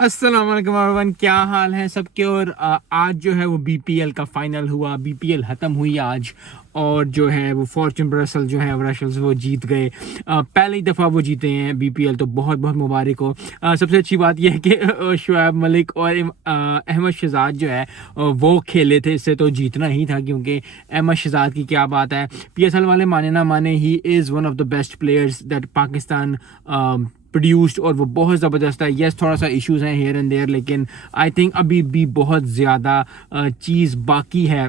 अस्सलाम वालेकुम एवरीवन, क्या हाल है सबके। और आज जो है वो बीपीएल का फाइनल हुआ, बीपीएल ख़त्म हुई आज। और जो है वो फॉर्च्यून ब्रसल जो है रशल्स वो जीत गए। पहली दफ़ा वो जीते हैं बीपीएल, तो बहुत बहुत मुबारक हो। सबसे अच्छी बात यह है कि शुएब मलिक और अहमद शहजाद जो है वो खेले थे, इससे तो जीतना ही था, क्योंकि अहमद शहजाद की क्या बात है। पीएसएल वाले माने ना माने, he is one of the best players that Pakistan produced, और वो बहुत ज़बरदस्त है। यस, थोड़ा सा इश्यूज़ हैं हेयर एंड देयर, लेकिन आई थिंक अभी भी बहुत ज़्यादा चीज़ बाकी है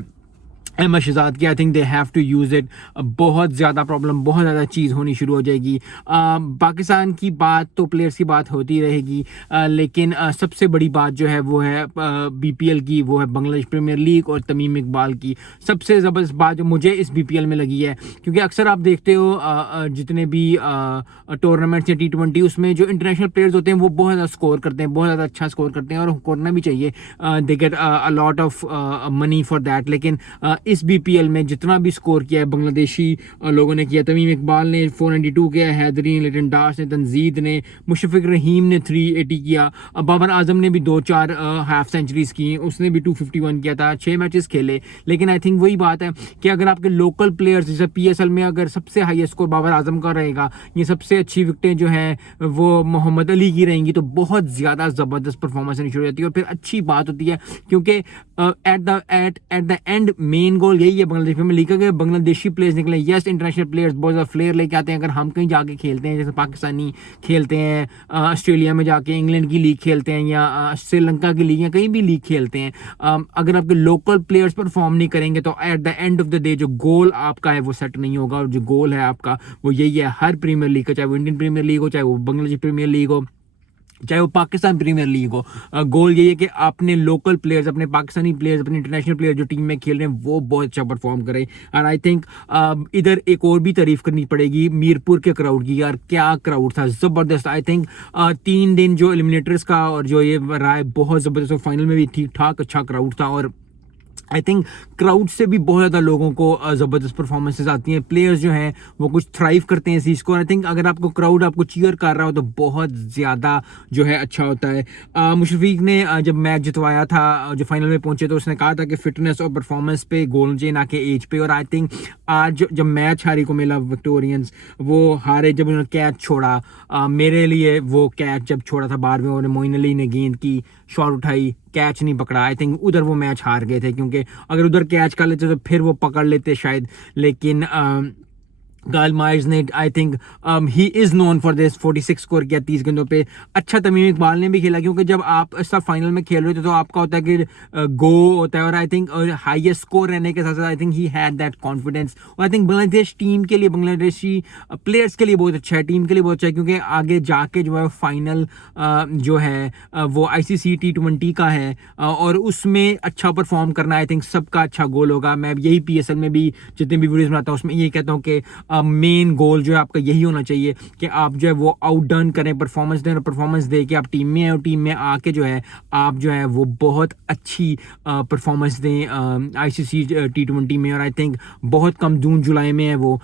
अहमद शहजाद की। I think they have to use it. बहुत ज़्यादा प्रॉब्लम, बहुत ज़्यादा चीज़ होनी शुरू हो जाएगी। पाकिस्तान की बात तो प्लेयर्स की बात होती रहेगी, लेकिन सबसे बड़ी बात जो है वो है बीपीएल की, वो है बांग्लादेश प्रीमियर लीग और तमीम इकबाल की। सबसे ज़बरदस्त बात जो मुझे इस बीपीएल में लगी है, क्योंकि अक्सर आप देखते हो जितने भी टूर्नामेंट्स या T20, उसमें जो इंटरनेशनल प्लेयर्स होते हैं वो बहुत ज़्यादा स्कोर करते हैं, बहुत ज़्यादा अच्छा स्कोर करते हैं, और करना भी चाहिए। They get a lot of money for that. लेकिन इस बीपीएल में जितना भी स्कोर किया है बांग्लादेशी लोगों ने किया। तमीम इकबाल ने 492 किया, हैदरी ने, लिटन दास ने, तंजीद ने, मुशफिक रहीम ने 380 किया, बाबर आजम ने भी 2-4 हाफ सेंचुरीज की, उसने भी 251 किया था। 6 मैचेस खेले। लेकिन आई थिंक वही बात है कि अगर आपके लोकल प्लेयर्स, जैसे पीएसएल में अगर सबसे हाईएस्ट स्कोर बाबर आजम का रहेगा, ये सबसे अच्छी विकटें जो हैं वो मोहम्मद अली की रहेंगी, तो बहुत ज़्यादा ज़बरदस्त परफॉर्मेंस होनी शुरू हो जाती है। और फिर अच्छी बात होती है, क्योंकि at the end main goal यही है बांग्लादेश में लीग का, बांग्लादेशी प्लेयर्स निकले। यस, इंटरनेशनल प्लेयर्स बहुत ज़्यादा फ्लेयर लेके आते हैं। अगर हम कहीं जाके खेलते हैं, जैसे पाकिस्तानी खेलते हैं ऑस्ट्रेलिया में जाके, इंग्लैंड की लीग खेलते हैं, या श्रीलंका की लीग, या कहीं भी लीग खेलते हैं, अगर आपके लोकल प्लेयर्स परफॉर्म नहीं करेंगे तो at the end of the day जो गोल आपका है वो सेट नहीं होगा। और जो गोल है आपका वो यही है हर प्रीमियर लीग का, चाहे वो इंडियन प्रीमियर लीग हो, चाहे वो बांग्लादेश प्रीमियर लीग हो, चाहे वो पाकिस्तान प्रीमियर लीग हो। गोल यही है कि आपने लोकल प्लेयर्स, अपने पाकिस्तानी प्लेयर्स, अपने इंटरनेशनल प्लेयर्स जो टीम में खेल रहे हैं वो बहुत अच्छा परफॉर्म करें। और आई थिंक इधर एक और भी तारीफ करनी पड़ेगी मीरपुर के क्राउड की। यार क्या क्राउड था, ज़बरदस्त। आई थिंक 3 दिन जो एलिमिनेटर्स का और जो ये रहा है बहुत ज़बरदस्त, फाइनल में भी ठीक ठाक अच्छा क्राउड था। और आई थिंक क्राउड से भी बहुत ज़्यादा लोगों को ज़बरदस्त परफॉर्मेंसेस आती हैं। प्लेयर्स जो हैं वो कुछ थ्राइव करते हैं इस चीज़ को। आई थिंक अगर आपको क्राउड आपको चीयर कर रहा हो तो बहुत ज़्यादा जो है अच्छा होता है। मुशफिक ने जब मैच जितवाया था, जो फाइनल में पहुंचे, तो उसने कहा था कि फिटनेस और परफॉर्मेंस पे गोल चाहिए, ना कि एज पे। और आई थिंक आज जब मैच हारी को मिला विक्टोरियंस, वो हारे जब उन्होंने कैच छोड़ा, मेरे लिए वो कैच जब छोड़ा था बाद में, उन्होंने मोइन अली ने गेंद की शॉट उठाई, कैच नहीं पकड़ा, आई थिंक उधर वो मैच हार गए थे। क्योंकि अगर उधर कैच कर लेते तो फिर वो पकड़ लेते शायद। लेकिन गाल माइर्स ने, I think he is known for this, 46 score किया 30 गेंदों पे। अच्छा तमीम इकबाल ने भी खेला, क्योंकि जब आप इस फाइनल में खेल रहे थे तो आपका होता है कि गो होता है। और आई थिंक हाईएस्ट स्कोर रहने के साथ साथ I think he had that confidence. और आई थिंक बांग्लादेश टीम के लिए, बांग्लादेशी प्लेयर्स के लिए बहुत अच्छा है, टीम के लिए बहुत अच्छा है, क्योंकि आगे जाके जो है फाइनल जो है वो ICC T20 का है, और उसमें अच्छा परफॉर्म करना आई थिंक सबका अच्छा गोल होगा। मैं यही PSL में भी जितने भी वीडियोज़ बनाता हूँ उसमें यही कहता हूँ कि मेन गोल जो है आपका यही होना चाहिए कि आप जो है वो आउटडन करें, परफॉर्मेंस दें, और परफॉर्मेंस दे के आप टीम में हैं, और टीम में आके जो है आप जो है वो बहुत अच्छी परफॉर्मेंस दें ICC T20 में। और आई थिंक बहुत कम जून जुलाई में है वो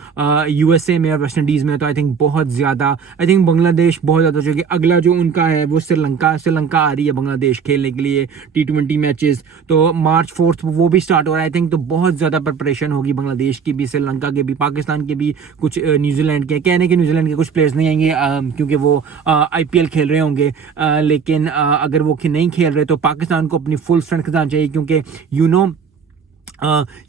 USA में और वेस्ट इंडीज़ में, तो आई थिंक बहुत ज़्यादा, आई थिंक बांग्लादेश बहुत ज़्यादा, जो कि अगला जो उनका है वो श्रीलंका आ रही है बांग्लादेश खेलने के लिए T20 मैचेस, तो March 4 वो भी स्टार्ट हो रहा है। आई थिंक तो बहुत ज़्यादा प्रिपरेशन होगी बांग्लादेश की भी, श्रीलंका के भी, पाकिस्तान के भी, कुछ न्यूजीलैंड के, कहने के न्यूजीलैंड के कुछ प्लेयर्स नहीं आएंगे क्योंकि वो IPL खेल रहे होंगे। लेकिन अगर वो नहीं खेल रहे तो पाकिस्तान को अपनी फुल स्ट्रेंथ खिलाना चाहिए, क्योंकि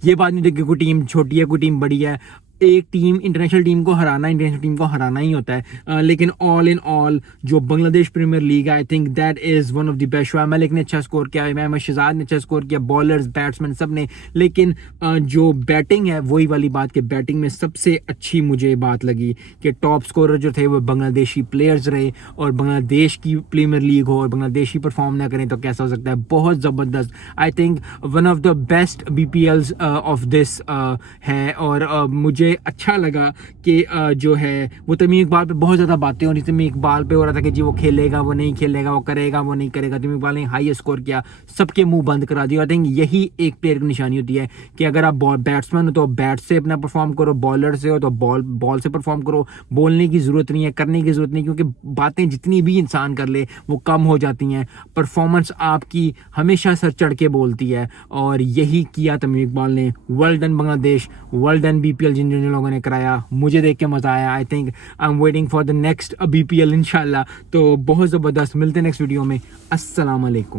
ये बात नहीं देखिए कोई टीम छोटी है कोई टीम बड़ी है। एक टीम इंटरनेशनल टीम को हराना ही होता है। लेकिन ऑल इन ऑल जो बांग्लादेश प्रीमियर लीग है, I think that is one of the best. Shoaib Malik ने अच्छा स्कोर किया, अहमद शहजाद ने अच्छा स्कोर किया, बॉलर्स, बैट्समैन सब ने। लेकिन जो बैटिंग है वही वाली बात कि बैटिंग में सबसे अच्छी मुझे बात लगी कि टॉप स्कोरर जो थे वो बांग्लादेशी प्लेयर्स रहे। और बांग्लादेश की प्रीमियर लीग हो और बांग्लादेशी परफॉर्म ना करें तो कैसा हो सकता है। बहुत ज़बरदस्त, I think one of the best BPLs of this है। और मुझे मुझे अच्छा लगा कि जो है वो तमीम इकबाल पे बहुत ज़्यादा बातें हो रही थी। तमीम इकबाल पे हो रहा था कि जी वो खेलेगा, वो नहीं खेलेगा, वो करेगा, वो नहीं करेगा। तमीम इकबाल ने हाई स्कोर किया, सबके मुंह बंद करा दिया। आई थिंक यही एक प्लेयर की निशानी होती है कि अगर आप बैट्समैन हो तो बैट से अपना परफॉर्म करो, बॉलर से हो तो बॉल से परफॉर्म करो। बोलने की ज़रूरत नहीं है, करने की ज़रूरत नहीं, क्योंकि बातें जितनी भी इंसान कर ले वो कम हो जाती हैं। परफॉर्मेंस आपकी हमेशा सर चढ़ के बोलती है, और यही किया तमीम इकबाल ने। Well done Bangladesh, well done BPL जिन जिन लोगों ने कराया, मुझे देख के मज़ा आया। I think I am waiting for the next BPL इंशाल्लाह। तो बहुत ज़बरदस्त, मिलते हैं नेक्स्ट वीडियो में। अस्सलाम वालेकुम।